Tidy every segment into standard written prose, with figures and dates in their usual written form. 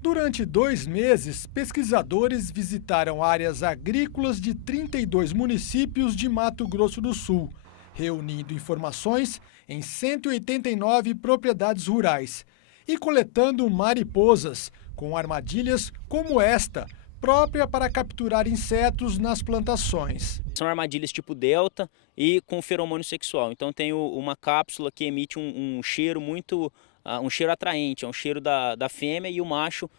Durante 2 meses, pesquisadores visitaram áreas agrícolas de 32 municípios de Mato Grosso do Sul, reunindo informações em 189 propriedades rurais e coletando mariposas com armadilhas como esta, própria para capturar insetos nas plantações. São armadilhas tipo delta e com feromônio sexual. Então tem uma cápsula que emite um cheiro muito, um cheiro atraente, é um cheiro da fêmea e o macho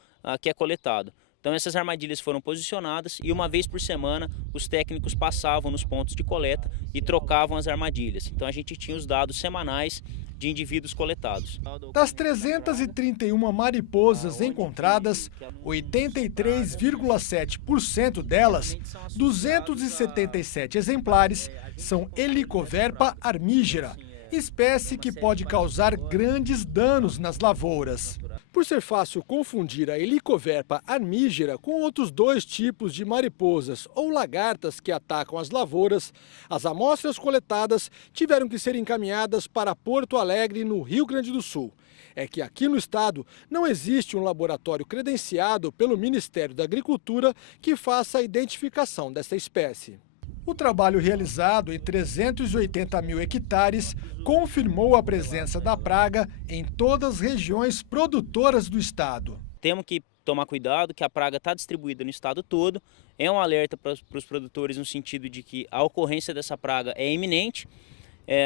que é coletado. Então essas armadilhas foram posicionadas e uma vez por semana os técnicos passavam nos pontos de coleta e trocavam as armadilhas. Então a gente tinha os dados semanais de indivíduos coletados. Das 331 mariposas encontradas, 83,7% delas, 277 exemplares, são Helicoverpa armigera, espécie que pode causar grandes danos nas lavouras. Por ser fácil confundir a Helicoverpa armigera com outros dois tipos de mariposas ou lagartas que atacam as lavouras, as amostras coletadas tiveram que ser encaminhadas para Porto Alegre, no Rio Grande do Sul. É que aqui no estado não existe um laboratório credenciado pelo Ministério da Agricultura que faça a identificação dessa espécie. O trabalho realizado em 380 mil hectares confirmou a presença da praga em todas as regiões produtoras do estado. Temos que tomar cuidado que a praga está distribuída no estado todo. É um alerta para os produtores no sentido de que a ocorrência dessa praga é iminente,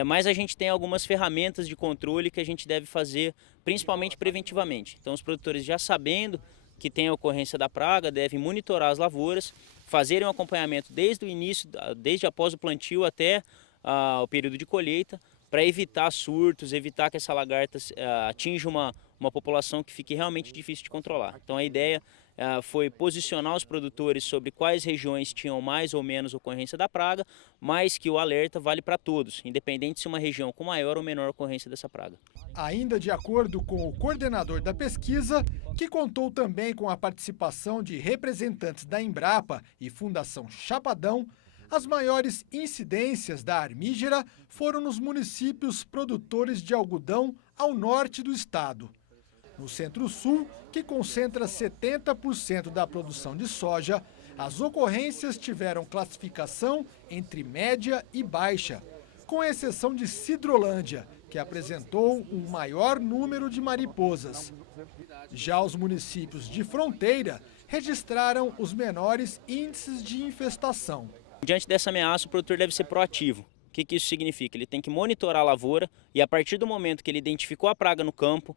mas a gente tem algumas ferramentas de controle que a gente deve fazer principalmente preventivamente. Então os produtores já sabendo que tem a ocorrência da praga devem monitorar as lavouras, fazerem um acompanhamento desde o início, desde após o plantio até o período de colheita, para evitar surtos, evitar que essa lagarta atinja uma população que fique realmente difícil de controlar. Então a ideia foi posicionar os produtores sobre quais regiões tinham mais ou menos ocorrência da praga, mas que o alerta vale para todos, independente se uma região com maior ou menor ocorrência dessa praga. Ainda de acordo com o coordenador da pesquisa, que contou também com a participação de representantes da Embrapa e Fundação Chapadão, as maiores incidências da armigera foram nos municípios produtores de algodão ao norte do estado. No Centro-Sul, que concentra 70% da produção de soja, as ocorrências tiveram classificação entre média e baixa, com exceção de Sidrolândia, que apresentou um maior número de mariposas. Já os municípios de fronteira registraram os menores índices de infestação. Diante dessa ameaça, o produtor deve ser proativo. O que isso significa? Ele tem que monitorar a lavoura e a partir do momento que ele identificou a praga no campo,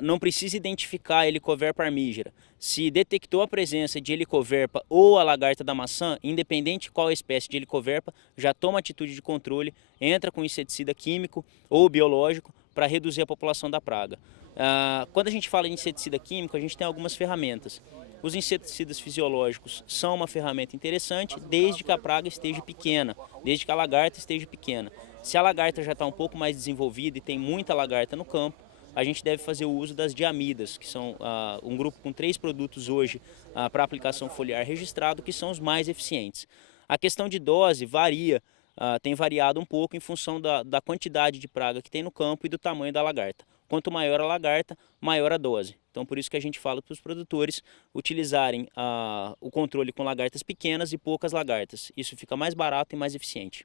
não precisa identificar a Helicoverpa armigera. Se detectou a presença de Helicoverpa ou a lagarta da maçã, independente qual a espécie de Helicoverpa, já toma atitude de controle, entra com inseticida químico ou biológico para reduzir a população da praga. Quando a gente fala em inseticida químico, a gente tem algumas ferramentas. Os inseticidas fisiológicos são uma ferramenta interessante desde que a praga esteja pequena, desde que a lagarta esteja pequena. Se a lagarta já está um pouco mais desenvolvida e tem muita lagarta no campo, a gente deve fazer o uso das diamidas, que são um grupo com 3 produtos hoje para aplicação foliar registrado, que são os mais eficientes. A questão de dose varia, tem variado um pouco em função da quantidade de praga que tem no campo e do tamanho da lagarta. Quanto maior a lagarta, maior a dose. Então por isso que a gente fala para os produtores utilizarem o controle com lagartas pequenas e poucas lagartas. Isso fica mais barato e mais eficiente.